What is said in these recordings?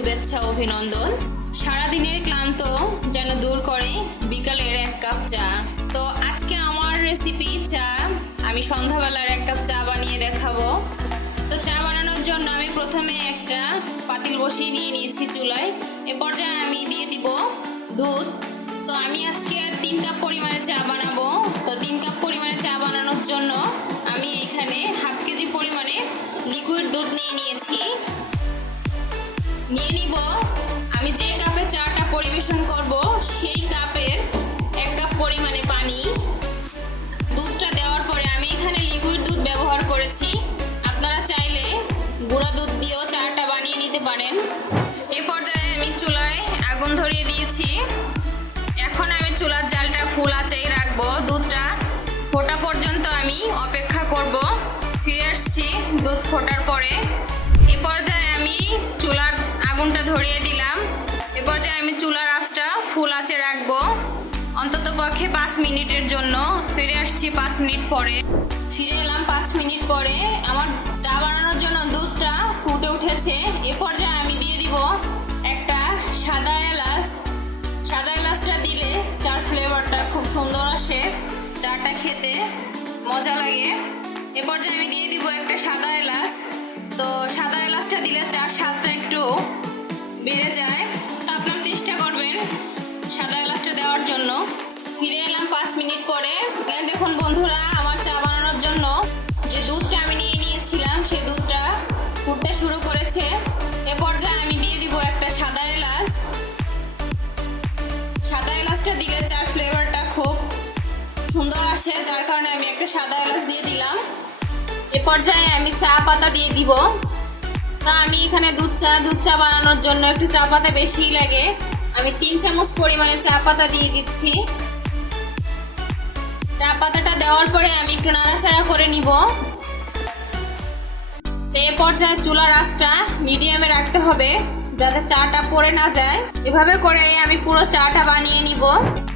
শুভেচ্ছা অভিনন্দন। সারাদিনের ক্লান্ত যেন দূর করে বিকালের এক কাপ চা। তো আজকে আমার রেসিপি চা। আমি সন্ধ্যাবেলার এক কাপ চা বানিয়ে দেখাবো। তো চা বানানোর জন্য আমি প্রথমে একটা পাতিল বসিয়ে নিয়েছি চুলায়। এ পর্যায়ে আমি দিয়ে দিব দুধ। তো আমি আজকে 3 কাপ পরিমাণে চা বানাবো। তো 3 কাপ পরিমাণে চা বানানোর জন্য আমি এখানে হাফ কেজি পরিমাণে লিকুইড দুধ নিয়ে নিয়েছি। নিয়ে নিব আমি যে কাপে চাটা পরিবেশন করব সেই কাপের 1 কাপ পরিমাণে পানি। দুধটা দেওয়ার পরে আমি এখানে লিকুইড দুধ ব্যবহার করেছি। আপনারা চাইলে গুঁড়া দুধ দিয়েও চাটা বানিয়ে নিতে পারেন। এ পর্যায়ে আমি চুলায় আগুন ধরিয়ে দিয়েছি। এখন আমি চুলার জালটা ফুল আঁচেই রাখবো। দুধটা ফোটা পর্যন্ত আমি অপেক্ষা করব। ফিরে আসছি দুধ ফোটার পরে। এ পর্যায়ে আমি চুলার আগুনটা ধরিয়ে দিলাম। এ পর্যায়ে আমি চুলার আঁচটা ফুল আঁচে রাখবো অন্তত পক্ষে 5 মিনিটের জন্য। ফিরে আসছি 5 মিনিট পরে। ফিরে এলাম 5 মিনিট পরে। আমার চা বানানোর জন্য দুধটা ফুটে উঠেছে। এ পর্যায়ে আমি দিয়ে দিব একটা সাদা এলাচ। সাদা এলাচটা দিলে চার ফ্লেভারটা খুব সুন্দর আসে, চাটা খেতে মজা লাগে। এ পর্যায়ে আমি দিয়ে দিব একটা সাদা এলাচ। তো সাদা এলাচটা দিলে চার স্বাদটা একটু বেড়ে যায়। তো আপনারা চেষ্টা করবেন সাদা এলাচটা দেওয়ার জন্য। ফিরে এলাম 5 মিনিট পরে। দেখুন বন্ধুরা, আমার চা বানানোর জন্য যে দুধটা আমি নিয়ে নিয়েছিলাম সেই দুধটা ফুটতে শুরু করেছে। এ পর্যায়ে আমি দিয়ে দিব একটা সাদা এলাচ। সাদা এলাচটা দিলে চার ফ্লেভারটা খুব সুন্দর আসে, যার কারণে আমি একটা সাদা এলাচ দিয়ে দিলাম। এ পর্যায়ে আমি চা পাতা দিয়ে দিব। তা আমি এখানে দুধ চা বানানোর জন্য একটু চা পাতা বেশিই লাগে। আমি 3 চামচ পরিমাণে চা পাতা দিয়ে দিচ্ছি। চা পাতাটা দেওয়ার পরে আমি একটু নাড়াচাড়া করে নিব। এই পর্যায়ে চুলার আঁচটা মিডিয়ামে রাখতে হবে যাতে চাটা পড়ে না যায়। এভাবে করে আমি পুরো চাটা বানিয়ে নিব।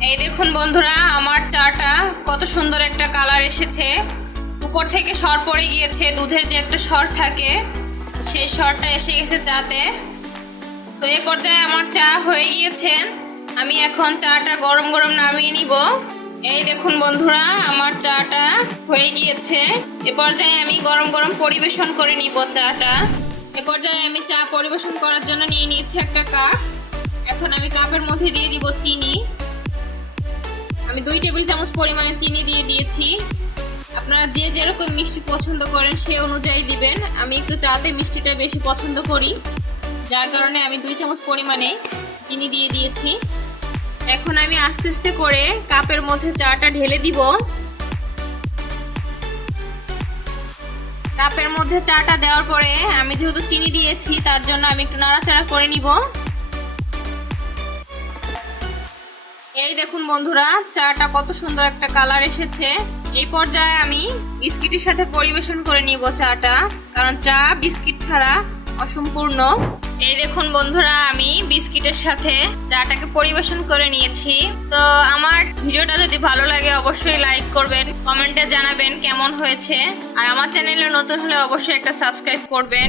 এই দেখুন বন্ধুরা, আমার চাটা কত সুন্দর একটা কালার এসেছে। উপর থেকে সর পড়ে গিয়েছে, দুধের যে একটা সর থাকে সেই সরটা এসে গেছে চাতে। তো এই পর্যায়ে আমার চা হয়ে গিয়েছে। আমি এখন চাটা গরম গরম নামিয়ে নিব। এই দেখুন বন্ধুরা, আমার চাটা হয়ে গিয়েছে। এ পর্যায়ে আমি গরম গরম পরিবেশন করে নিব চাটা। এ পর্যায়ে আমি চা পরিবেশন করার জন্য নিয়ে নিয়েছি একটা কাপ। এখন আমি কাপের মধ্যে দিয়ে দিব চিনি। আমি 2 টেবিল চামচ পরিমাণে চিনি দিয়ে দিয়েছি। আপনারা যে যেরকম মিষ্টি পছন্দ করেন সেই অনুযায়ী দিবেন। আমি একটু চাতে মিষ্টিটা বেশি পছন্দ করি, যার কারণে আমি 2 চামচ পরিমাণে চিনি দিয়ে দিয়েছি। এখন আমি আস্তে আস্তে করে কাপের মধ্যে চাটা ঢেলে দিব। কাপের মধ্যে চাটা দেওয়ার পরে আমি যেহেতু চিনি দিয়েছি তার জন্য আমি একটু নাড়াচাড়া করে নিব। এই দেখুন বন্ধুরা, চাটা কত সুন্দর একটা কালার এসেছে। এই পর্যায়ে আমি বিস্কিটের সাথে পরিবেশন করে নিব চাটা, কারণ চা বিস্কিট ছাড়া অসম্পূর্ণ। এই দেখুন বন্ধুরা, আমি বিস্কিটের সাথে চাটাকে পরিবেশন করে নিয়েছি। তো আমার ভিডিওটা যদি ভালো লাগে অবশ্যই লাইক করবেন, কমেন্টে জানাবেন কেমন হয়েছে। আর আমার চ্যানেলে নতুন হলে অবশ্যই একটা সাবস্ক্রাইব করবেন।